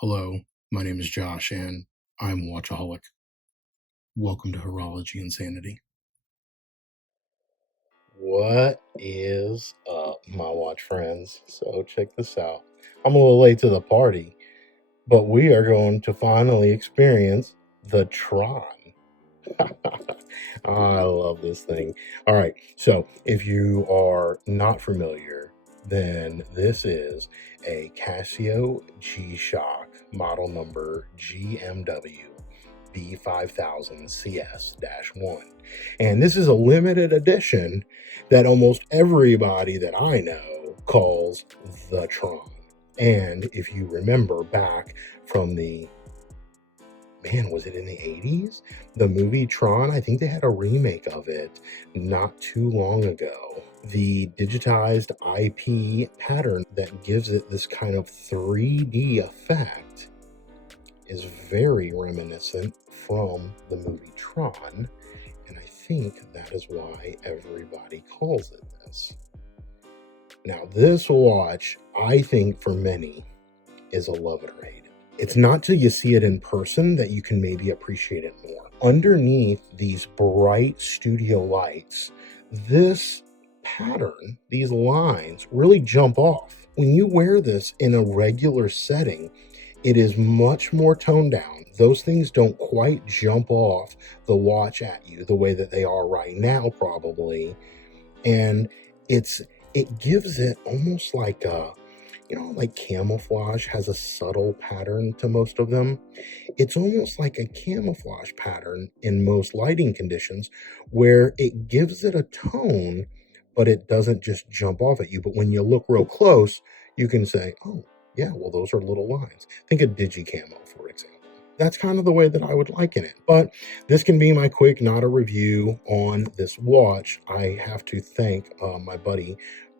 Hello, my name is Josh, and I'm a watchaholic. Welcome to Horology Insanity. What is up, my watch friends? So check this out. I'm a little late to the party, but we are going to finally experience the Tron. I love this thing. All right, so if you are not familiar, then this is a Casio G-Shock model number GMWB5000CS-1. And this is a limited edition that almost everybody that I know calls the Tron. And if you remember back from was it in the 80s? The movie Tron, I think they had a remake of it not too long ago. The digitized IP pattern that gives it this kind of 3D effect is very reminiscent from the movie Tron, and I think that is why everybody calls it this. Now, this watch, I think for many, is a love it or hate it. It's not till you see it in person that you can maybe appreciate it more. Underneath these bright studio lights, this pattern, these lines, really jump off. When you wear this in a regular setting, it is much more toned down. Those things don't quite jump off the watch at you the way that they are right now, probably. And it gives it almost like a, like camouflage has a subtle pattern to most of them. It's almost like a camouflage pattern in most lighting conditions where it gives it a tone, but it doesn't just jump off at you. But when you look real close, you can say, oh, yeah, well, those are little lines. Think of digicamo, for example. That's kind of the way that I would liken it. But this can be my quick, not a review on this watch. I have to thank my buddy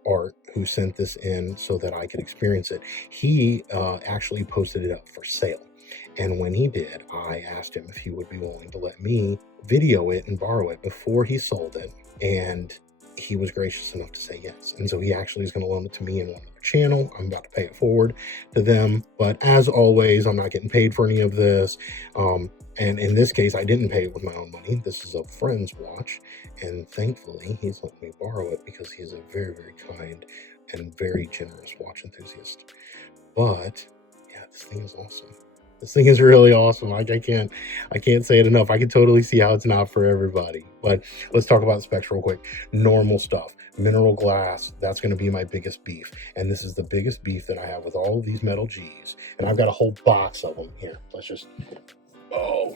Art, who sent this in so that I could experience it. He actually posted it up for sale. And when he did, I asked him if he would be willing to let me video it and borrow it before he sold it. And he was gracious enough to say yes. And so he actually is going to loan it to me in one other channel. I'm about to pay it forward to them. But as always, I'm not getting paid for any of this. And in this case, I didn't pay it with my own money. This is a friend's watch. And thankfully, he's let me borrow it because he's a very, very kind and very generous watch enthusiast. But yeah, this thing is awesome. This thing is really awesome. I can't say it enough. I can totally see how it's not for everybody. But let's talk about the specs real quick. Normal stuff. Mineral glass, that's going to be my biggest beef. And this is the biggest beef that I have with all of these metal G's. And I've got a whole box of them here. Let's just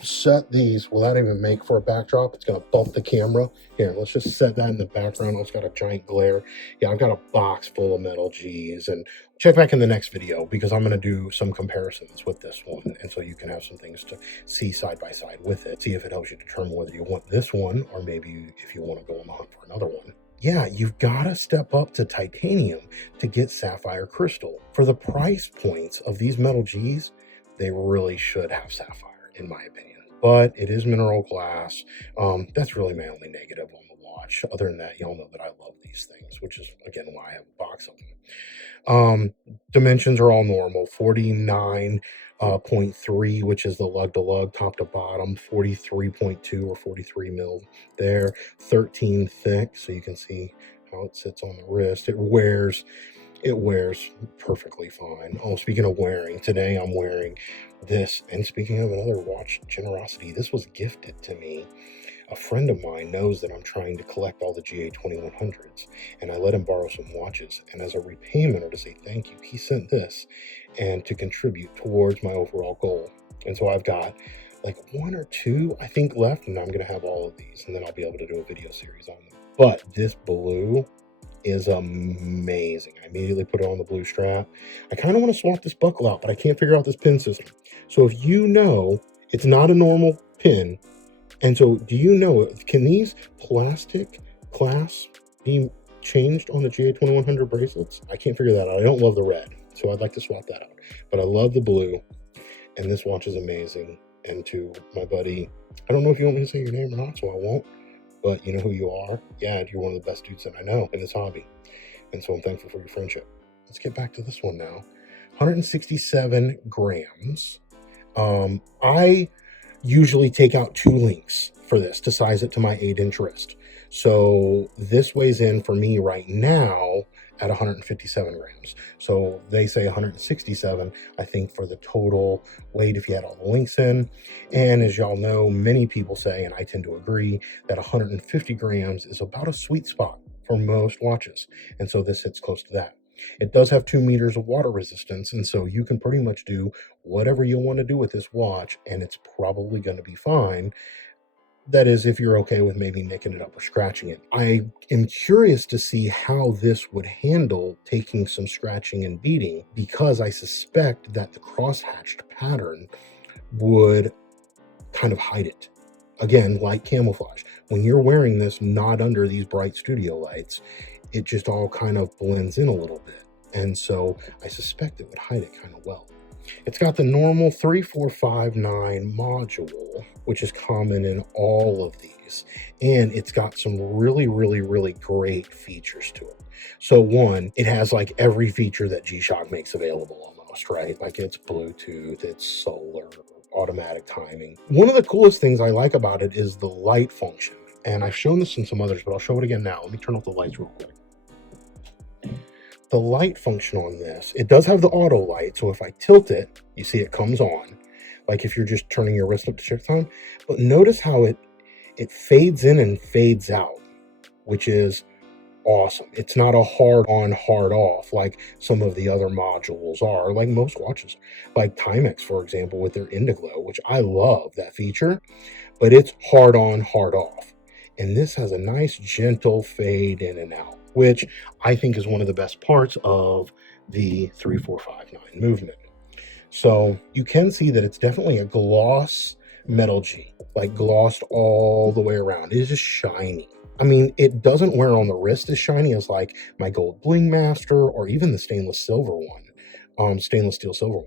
set these. Will that even make for a backdrop? It's going to bump the camera. Here, let's just set that in the background. It's got a giant glare. Yeah, I've got a box full of metal G's. And check back in the next video because I'm going to do some comparisons with this one. And so you can have some things to see side by side with it. See if it helps you determine whether you want this one or maybe if you want to go on the hunt for another one. Yeah, you've got to step up to titanium to get sapphire crystal. For the price points of these metal G's, they really should have sapphire, in my opinion. But it is mineral glass. That's really my only negative on the watch. Other than that, y'all know that I love these things, which is, again, why I have a box of them. Dimensions are all normal. 49.3, which is the lug to lug, top to bottom. 43.2 or 43 mil there. 13 thick, so you can see how it sits on the wrist. It wears perfectly fine. Oh, speaking of wearing, today I'm wearing this. And speaking of another watch generosity, this was gifted to me. A friend of mine knows that I'm trying to collect all the GA2100s, and I let him borrow some watches. And as a repayment or to say thank you, he sent this and to contribute towards my overall goal. And so I've got like one or two, I think, left, and I'm going to have all of these, and then I'll be able to do a video series on them. But this blue is amazing. I immediately put it on the blue strap. I kind of want to swap this buckle out, but I can't figure out this pin system. So if you know, it's not a normal pin. And so do you know, can these plastic clasps be changed on the GA2100 bracelets? I can't figure that out. I don't love the red, so I'd like to swap that out. But I love the blue, and this watch is amazing. And to my buddy, I don't know if you want me to say your name or not, so I won't. But you know who you are. Yeah, you're one of the best dudes that I know in this hobby. And so I'm thankful for your friendship. Let's get back to this one now. 167 grams. I usually take out 2 links for this to size it to my 8-inch wrist. So this weighs in for me right now at 157 grams. So they say 167, I think, for the total weight if you had all the links in. And as y'all know, many people say, and I tend to agree, that 150 grams is about a sweet spot for most watches. And so this hits close to that. It does have 2 meters of water resistance, and so you can pretty much do whatever you want to do with this watch, and it's probably going to be fine. That is, if you're okay with maybe nicking it up or scratching it. I am curious to see how this would handle taking some scratching and beating, because I suspect that the cross-hatched pattern would kind of hide it. Again, like camouflage. When you're wearing this not under these bright studio lights, it just all kind of blends in a little bit. And so I suspect it would hide it kind of well. It's got the normal 3459 module, which is common in all of these. And it's got some really, really, really great features to it. So one, it has like every feature that G-Shock makes available almost, right? Like it's Bluetooth, it's solar, automatic timing. One of the coolest things I like about it is the light function. And I've shown this in some others, but I'll show it again now. Let me turn off the lights real quick. The light function on this, it does have the auto light, so if I tilt it, you see it comes on, like if you're just turning your wrist up to check time. But notice how it fades in and fades out, which is awesome. It's not a hard on, hard off like some of the other modules are, like most watches, like Timex, for example, with their Indiglo, which I love that feature, but it's hard on, hard off. And this has a nice gentle fade in and out, which I think is one of the best parts of the 3459 movement. So you can see that it's definitely a gloss metal G, like glossed all the way around. It is just shiny. I mean, it doesn't wear on the wrist as shiny as like my gold bling master or even the stainless steel silver one,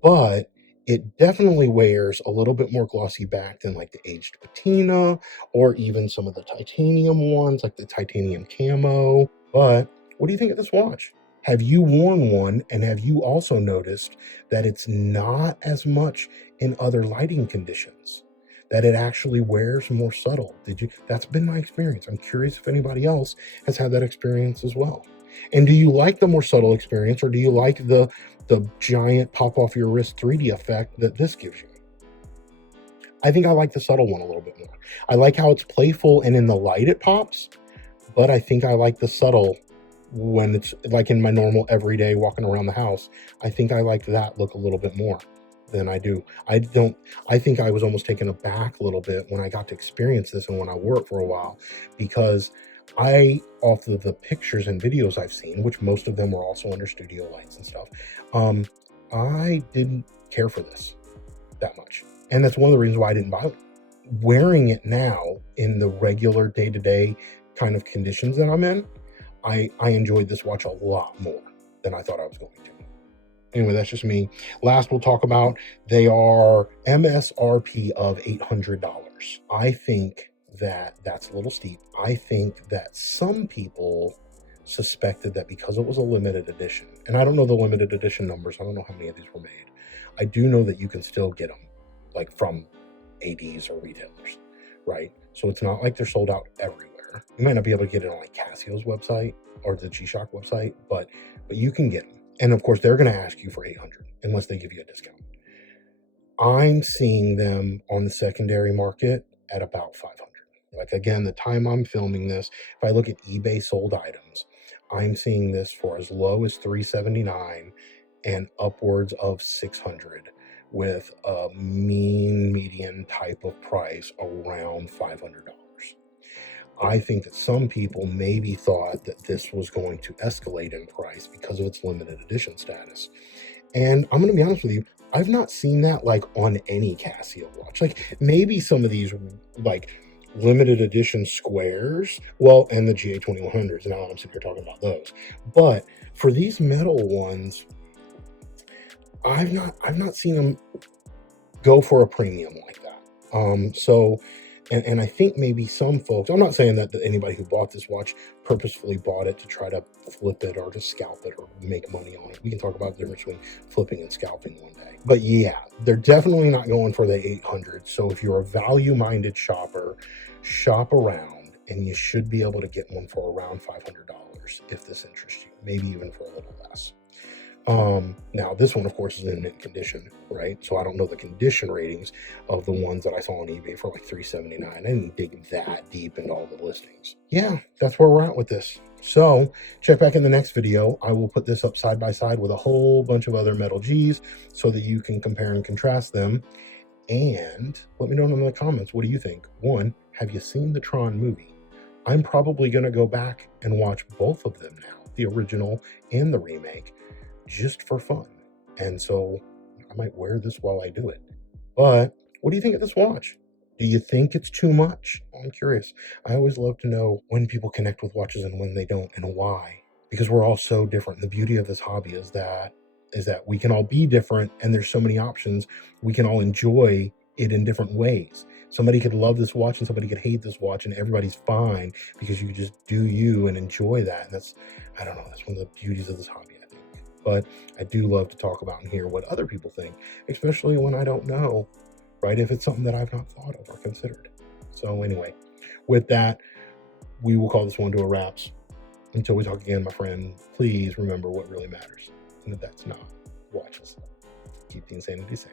but it definitely wears a little bit more glossy back than like the aged patina or even some of the titanium ones, like the titanium camo. But what do you think of this watch? Have you worn one, and have you also noticed that it's not as much in other lighting conditions, that it actually wears more subtle? That's been my experience. I'm curious if anybody else has had that experience as well. And do you like the more subtle experience, or do you like the giant pop off your wrist 3D effect that this gives you? I think I like the subtle one a little bit more. I like how it's playful and in the light it pops, but I think I like the subtle when it's like in my normal everyday walking around the house. I think I like that look a little bit more than I do. I think I was almost taken aback a little bit when I got to experience this and when I wore it for a while, because off of the pictures and videos I've seen, which most of them were also under studio lights and stuff, I didn't care for this that much. And that's one of the reasons why I didn't buy it. Wearing it now in the regular day-to-day kind of conditions that I'm in, I enjoyed this watch a lot more than I thought I was going to. Anyway, that's just me. Last we'll talk about, they are MSRP of $800. I think that that's a little steep. I think that some people suspected that because it was a limited edition, and I don't know the limited edition numbers, I don't know how many of these were made. I do know that you can still get them like from ADs or retailers, right? So it's not like they're sold out everywhere. You might not be able to get it on like Casio's website or the G-Shock website, but you can get them. And of course, they're going to ask you for $800 unless they give you a discount. I'm seeing them on the secondary market at about $500. Like, again, the time I'm filming this, if I look at eBay sold items, I'm seeing this for as low as $379 and upwards of $600, with a median type of price around $500. I think that some people maybe thought that this was going to escalate in price because of its limited edition status. And I'm going to be honest with you, I've not seen that like on any Casio watch. Like maybe some of these like limited edition squares, well, and the GA2100s, now I'm sitting here talking about those. But for these metal ones, I've not seen them go for a premium like that. So And I think maybe some folks, I'm not saying that anybody who bought this watch purposefully bought it to try to flip it or to scalp it or make money on it. We can talk about the difference between flipping and scalping one day. But yeah, they're definitely not going for the 800. So if you're a value-minded shopper, shop around, and you should be able to get one for around $500 if this interests you, maybe even for a little less. Now this one, of course, is in mint condition, right? So I don't know the condition ratings of the ones that I saw on eBay for like $379. I didn't dig that deep into all the listings. Yeah, that's where we're at with this. So check back in the next video. I will put this up side by side with a whole bunch of other metal G's so that you can compare and contrast them. And let me know in the comments, what do you think? One, have you seen the Tron movie? I'm probably going to go back and watch both of them now, the original and the remake, just for fun. And so I might wear this while I do it. But what do you think of this watch? Do you think it's too much? I'm curious. I always love to know when people connect with watches and when they don't, and why. Because we're all so different. The beauty of this hobby is that we can all be different, and there's so many options. We can all enjoy it in different ways. Somebody could love this watch and somebody could hate this watch, and everybody's fine because you can just do you and enjoy that. And that's, I don't know, that's one of the beauties of this hobby. But I do love to talk about and hear what other people think, especially when I don't know, right? If it's something that I've not thought of or considered. So anyway, with that, we will call this one to a wraps. Until we talk again, my friend, please remember what really matters. And if that's not watches. Keep the insanity sane.